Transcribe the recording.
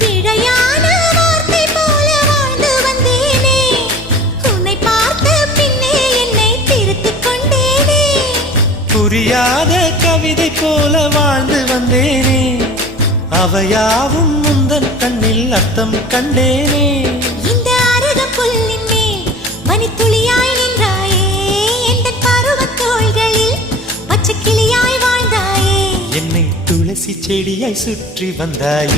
பிழையான வார்த்தை போல வாழ்ந்து வந்தேனே, உன்னை பார்த்த பின்னே என்னை திருத்திக் கொண்டேனே. புரியாத கவிதை போல வாழ்ந்து வந்தேனே, அவையாவும் முந்தன் கண்ணில் அர்த்தம் கண்டேனே. இந்த அருக புல்லின் மேல் மணித்துளியாய் நின்றாயே, எந்த பருவத் தோள்களில் பச்சை கிளியாய் வாழ்ந்தாயே. என்னை துளசி செடியாய் சுற்றி வந்தாயே.